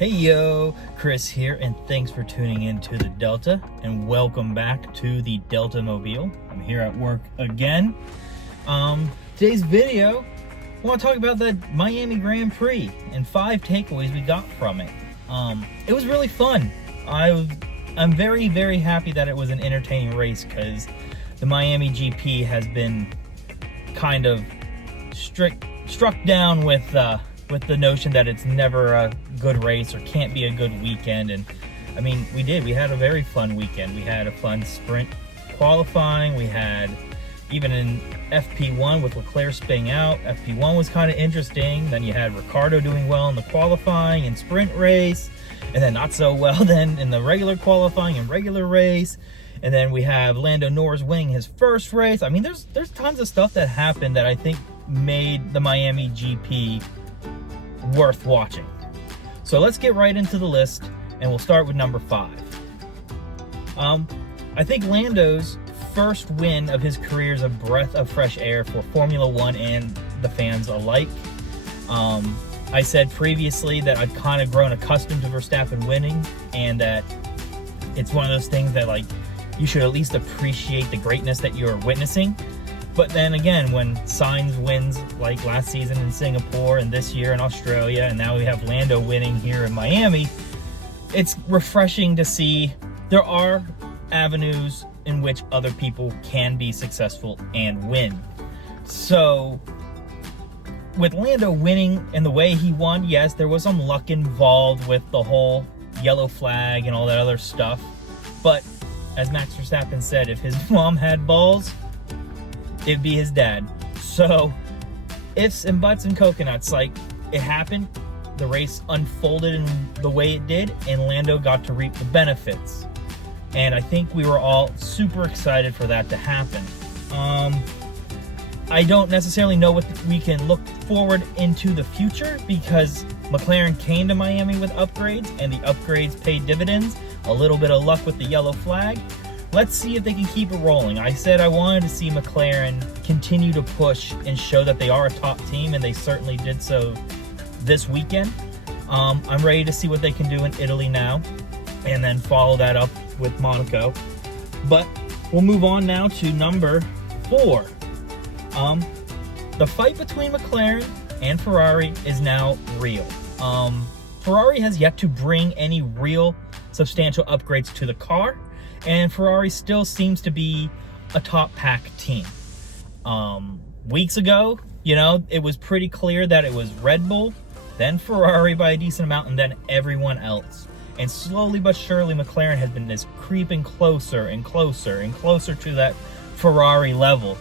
Hey yo, Chris here, and thanks for tuning in to the Delta, and welcome back to the Delta Mobile. I'm here at work again. Today's video, I want to talk about the Miami Grand Prix and 5 takeaways we got from it. It was really fun. I'm very, very happy that it was an entertaining race because the Miami GP has been kind of struck down with the notion that it's never a good race or can't be a good weekend. And I mean, we had a very fun weekend. We had a fun sprint qualifying. We had even in FP1 with Leclerc spinning out. FP1 was kind of interesting. Then you had Ricciardo doing well in the qualifying and sprint race, and then not so well then in the regular qualifying and regular race. And then we have Lando Norris winning his first race. I mean, there's tons of stuff that happened that I think made the Miami GP worth watching. So let's get right into the list, and we'll start with number 5. I think Lando's first win of his career is a breath of fresh air for Formula One and the fans alike. I said previously that I've kind of grown accustomed to Verstappen winning, and that it's one of those things that, like, you should at least appreciate the greatness that you're witnessing. But then again, when Sainz wins like last season in Singapore and this year in Australia, and now we have Lando winning here in Miami, it's refreshing to see there are avenues in which other people can be successful and win. So with Lando winning and the way he won, yes, there was some luck involved with the whole yellow flag and all that other stuff. But as Max Verstappen said, if his mom had balls, it'd be his dad. So ifs and buts and coconuts, like, it happened, the race unfolded in the way it did, and Lando got to reap the benefits. And I think we were all super excited for that to happen. I don't necessarily know what we can look forward into the future, because McLaren came to Miami with upgrades, and the upgrades paid dividends. A little bit of luck with the yellow flag. Let's see if they can keep it rolling. I said I wanted to see McLaren continue to push and show that they are a top team, and they certainly did so this weekend. I'm ready to see what they can do in Italy now, and then follow that up with Monaco. But we'll move on now to number 4. The fight between McLaren and Ferrari is now real. Ferrari has yet to bring any real substantial upgrades to the car, and Ferrari still seems to be a top pack team. Weeks ago, it was pretty clear that it was Red Bull, then Ferrari by a decent amount, and then everyone else. And slowly but surely, McLaren has been creeping closer and closer and closer to that Ferrari level.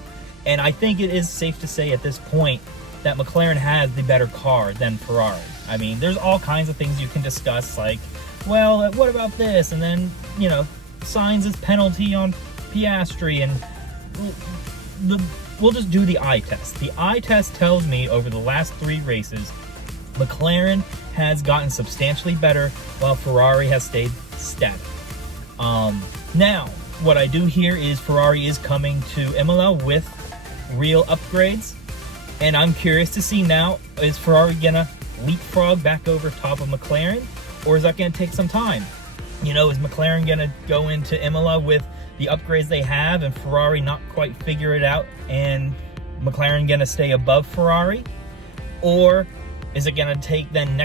And I think it is safe to say at this point that McLaren has the better car than Ferrari. I mean, there's all kinds of things you can discuss, like, well, what about this? And then, Sainz's penalty on Piastri, and we'll just do the eye test. The eye test tells me over the last 3 races, McLaren has gotten substantially better while Ferrari has stayed static. Now, what I do hear is Ferrari is coming to Imola with real upgrades, and I'm curious to see now, is Ferrari gonna leapfrog back over top of McLaren, or is that gonna take some time? Is McLaren going to go into Imola with the upgrades they have and Ferrari not quite figure it out, and McLaren going to stay above Ferrari? Or is it going to take then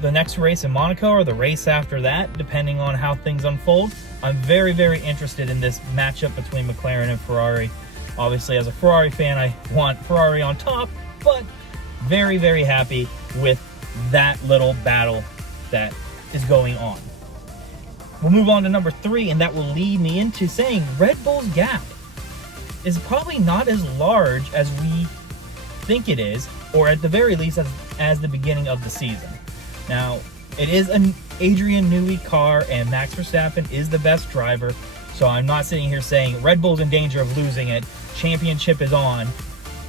the next race in Monaco or the race after that, depending on how things unfold? I'm very, very interested in this matchup between McLaren and Ferrari. Obviously, as a Ferrari fan, I want Ferrari on top, but very, very happy with that little battle that is going on. We'll move on to number 3, and that will lead me into saying Red Bull's gap is probably not as large as we think it is, or at the very least as the beginning of the season. Now, it is an Adrian Newey car, and Max Verstappen is the best driver, so I'm not sitting here saying Red Bull's in danger of losing it, championship is on.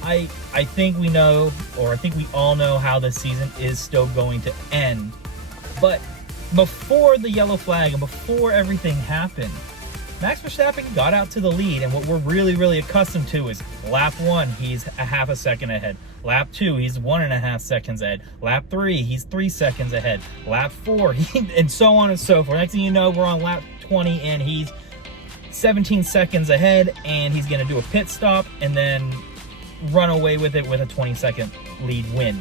I think we know, or I think we all know how this season is still going to end. But before the yellow flag and before everything happened, Max Verstappen got out to the lead, and what we're really accustomed to is lap 1, he's a half a second ahead. Lap 2, he's 1.5 seconds ahead. Lap 3, he's 3 seconds ahead. Lap 4, and so on and so forth. Next thing you know, we're on lap 20, and he's 17 seconds ahead, and he's going to do a pit stop and then run away with it with a 20-second lead win,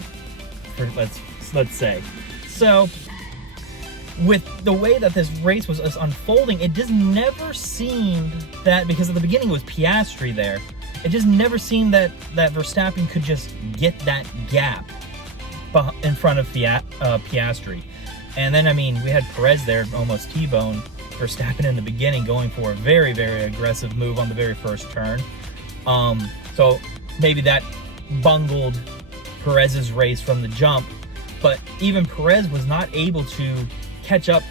for, let's say. So, with the way that this race was unfolding, it just never seemed that, because at the beginning it was Piastri there, it just never seemed that Verstappen could just get that gap in front of Piastri. And then, I mean, we had Perez there almost T-bone Verstappen in the beginning, going for a very aggressive move on the very first turn. So maybe that bungled Perez's race from the jump, but even Perez was not able to catch up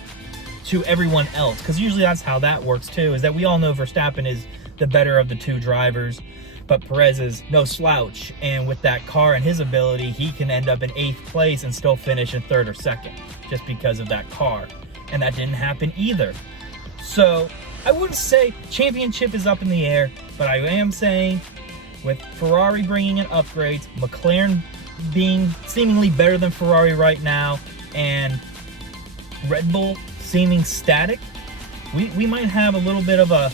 to everyone else, because usually that's how that works too, is that we all know Verstappen is the better of the two drivers, but Perez is no slouch, and with that car and his ability, he can end up in 8th place and still finish in 3rd or 2nd just because of that car, and that didn't happen either. So I wouldn't say championship is up in the air, but I am saying with Ferrari bringing in upgrades, McLaren being seemingly better than Ferrari right now, and Red Bull seeming static, we might have a little bit of a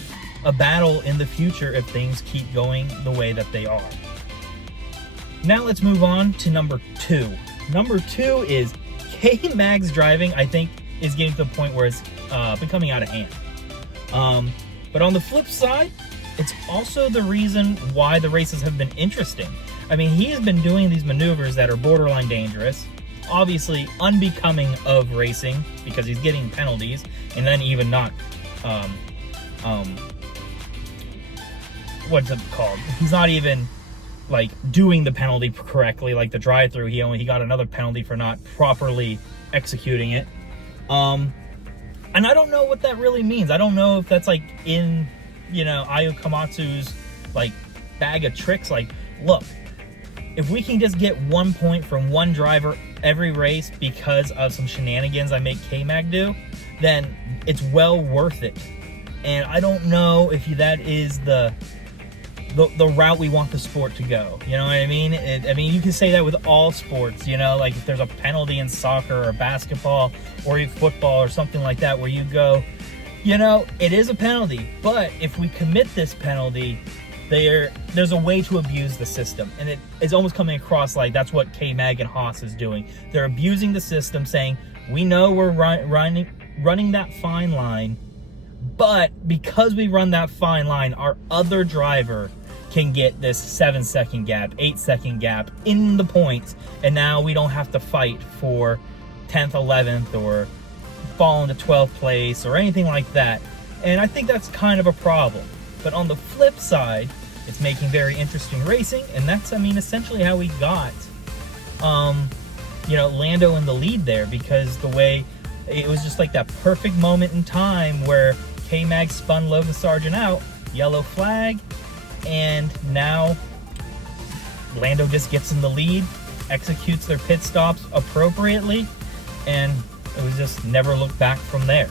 battle in the future if things keep going the way that they are. Now let's move on to number 2. Number 2 is K-Mag's driving, I think, is getting to the point where it's becoming out of hand. But on the flip side, it's also the reason why the races have been interesting. I mean, he has been doing these maneuvers that are borderline dangerous, obviously unbecoming of racing, because he's getting penalties, and then even not, what's it called? He's not even, like, doing the penalty correctly, like the drive-through. He got another penalty for not properly executing it. And I don't know what that really means. I don't know if that's, like, in, you know, Ayo Komatsu's, like, bag of tricks. Like, look, if we can just get 1 point from one driver every race because of some shenanigans I make K-Mag do, then it's well worth it. And I don't know if that is the route we want the sport to go. You know what I mean? I mean, you can say that with all sports, you know, like if there's a penalty in soccer or basketball or football or something like that, where you go, you know, it is a penalty, but if we commit this penalty, there's a way to abuse the system. And it is almost coming across like that's what K-Mag and Haas is doing. They're abusing the system, saying, we know we're running that fine line, but because we run that fine line, our other driver can get this 7-second gap, 8-second gap in the points, and now we don't have to fight for 10th, 11th, or fall into 12th place, or anything like that. And I think that's kind of a problem. But on the flip side, it's making very interesting racing, and that's, I mean, essentially how we got, you know, Lando in the lead there, because the way it was just like that perfect moment in time where K-Mag spun Logan Sargent out, yellow flag, and now Lando just gets in the lead, executes their pit stops appropriately, and it was just never looked back from there.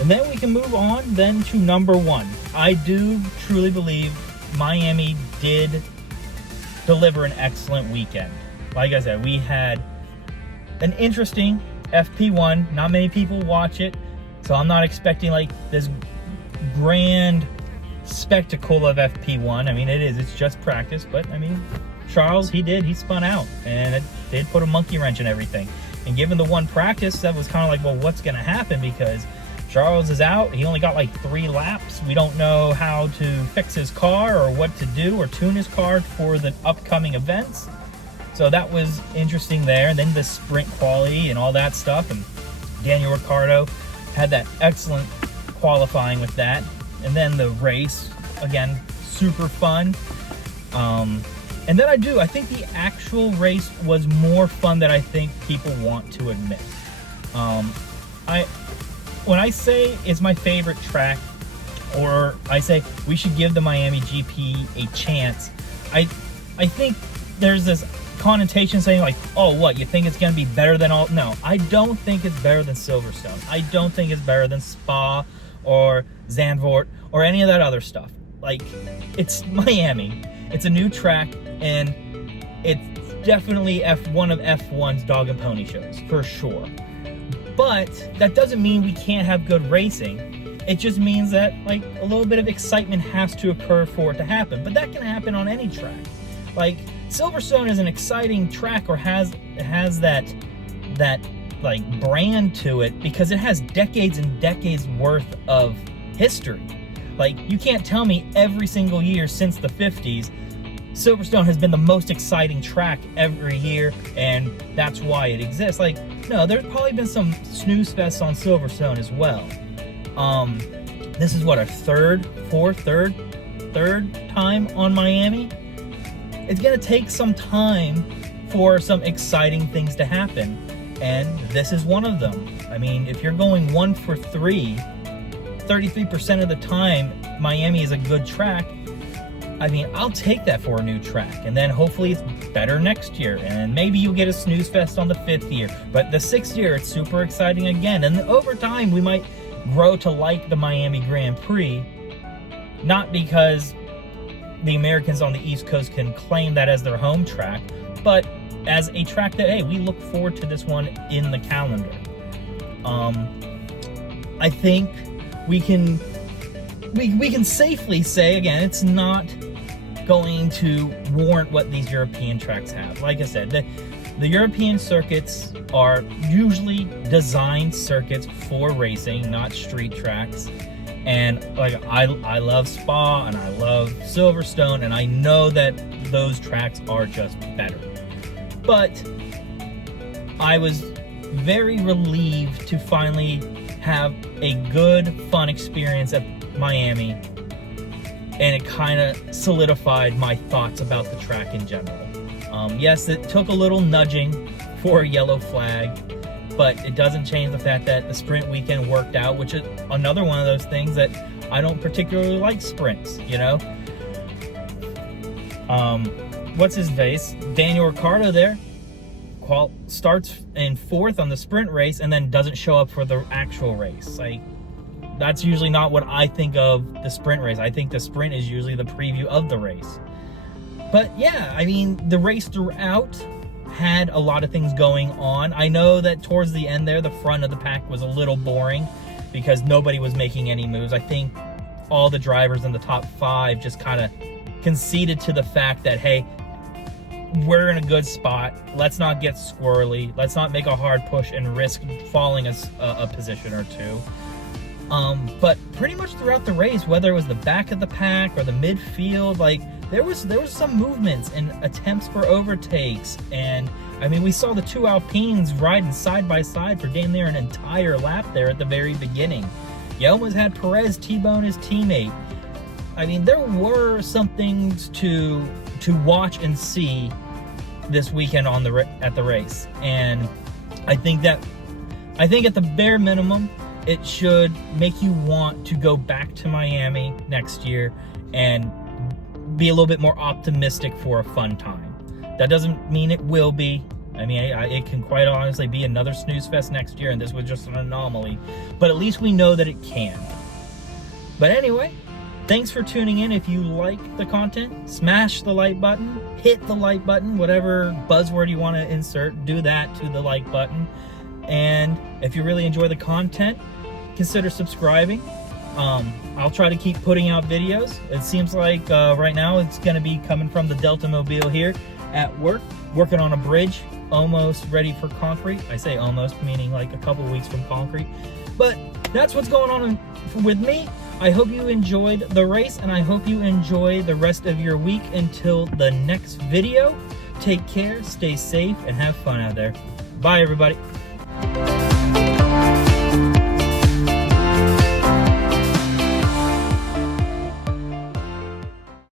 And then we can move on then to number 1. I do truly believe Miami did deliver an excellent weekend. Like I said, we had an interesting FP1. Not many people watch it, so I'm not expecting like this grand spectacle of FP1. I mean, it's just practice, but I mean, Charles, he spun out, and it did put a monkey wrench in everything. And given the one practice, that was kind of like, well, what's going to happen? Because Charles is out. He only got like 3 laps. We don't know how to fix his car or what to do or tune his car for the upcoming events. So that was interesting there. And then the sprint quality and all that stuff. And Daniel Ricciardo had that excellent qualifying with that. And then the race, again, super fun. And then I think the actual race was more fun than I think people want to admit. When I say it's my favorite track, or I say we should give the Miami GP a chance, I think there's this connotation saying like, oh, what, you think it's going to be better than all? No, I don't think it's better than Silverstone. I don't think it's better than Spa or Zandvoort or any of that other stuff. Like, it's Miami. It's a new track, and it's definitely one of F1's dog and pony shows, for sure. But that doesn't mean we can't have good racing. It just means that, like, a little bit of excitement has to occur for it to happen. But that can happen on any track. Like, Silverstone is an exciting track, or has that like brand to it, because it has decades and decades worth of history. Like, you can't tell me every single year since the 50s Silverstone has been the most exciting track every year, and that's why it exists. Like, no, there's probably been some snooze fests on Silverstone as well. This is what, our third time on Miami. It's gonna take some time for some exciting things to happen, and this is one of them. I mean, if you're going 1 for 3, 33% of the time Miami is a good track, I mean, I'll take that for a new track, and then hopefully it's better next year, and maybe you'll get a snooze fest on the 5th year, but the 6th year it's super exciting again, and over time we might grow to like the Miami Grand Prix, not because the Americans on the East Coast can claim that as their home track, but as a track that, hey, we look forward to this one in the calendar. I think we can safely say, again, it's not going to warrant what these European tracks have. Like I said, the European circuits are usually designed circuits for racing, not street tracks. And like, I love Spa and I love Silverstone, and I know that those tracks are just better. But I was very relieved to finally have a good, fun experience at Miami, and it kind of solidified my thoughts about the track in general. Yes, it took a little nudging for a yellow flag, but it doesn't change the fact that the sprint weekend worked out, which is another one of those things that I don't particularly like sprints, you know? What's his face? Daniel Ricciardo there starts in 4th on the sprint race and then doesn't show up for the actual race. Like, that's usually not what I think of the sprint race. I think the sprint is usually the preview of the race. But yeah, I mean, the race throughout had a lot of things going on. I know that towards the end there, the front of the pack was a little boring because nobody was making any moves. I think all the drivers in the top 5 just kind of conceded to the fact that, hey, we're in a good spot. Let's not get squirrely. Let's not make a hard push and risk falling a position or two. But pretty much throughout the race, whether it was the back of the pack or the midfield, like, there was some movements and attempts for overtakes. And I mean, we saw the 2 Alpines riding side by side for damn near an entire lap there at the very beginning. You almost had Perez T-bone his teammate. I mean, there were some things to watch and see this weekend at the race, and I think at the bare minimum, it should make you want to go back to Miami next year and be a little bit more optimistic for a fun time. That doesn't mean it will be. I mean, it can quite honestly be another snooze fest next year, and this was just an anomaly. But at least we know that it can. But anyway, thanks for tuning in. If you like the content, smash the like button, hit the like button, whatever buzzword you want to insert, do that to the like button. And if you really enjoy the content, consider subscribing. I'll try to keep putting out videos. It seems like right now it's going to be coming from the Delta Mobile here at work, working on a bridge, almost ready for concrete. I say almost, meaning like a couple weeks from concrete. But that's what's going on with me. I hope you enjoyed the race, and I hope you enjoy the rest of your week until the next video. Take care, stay safe, and have fun out there. Bye, everybody.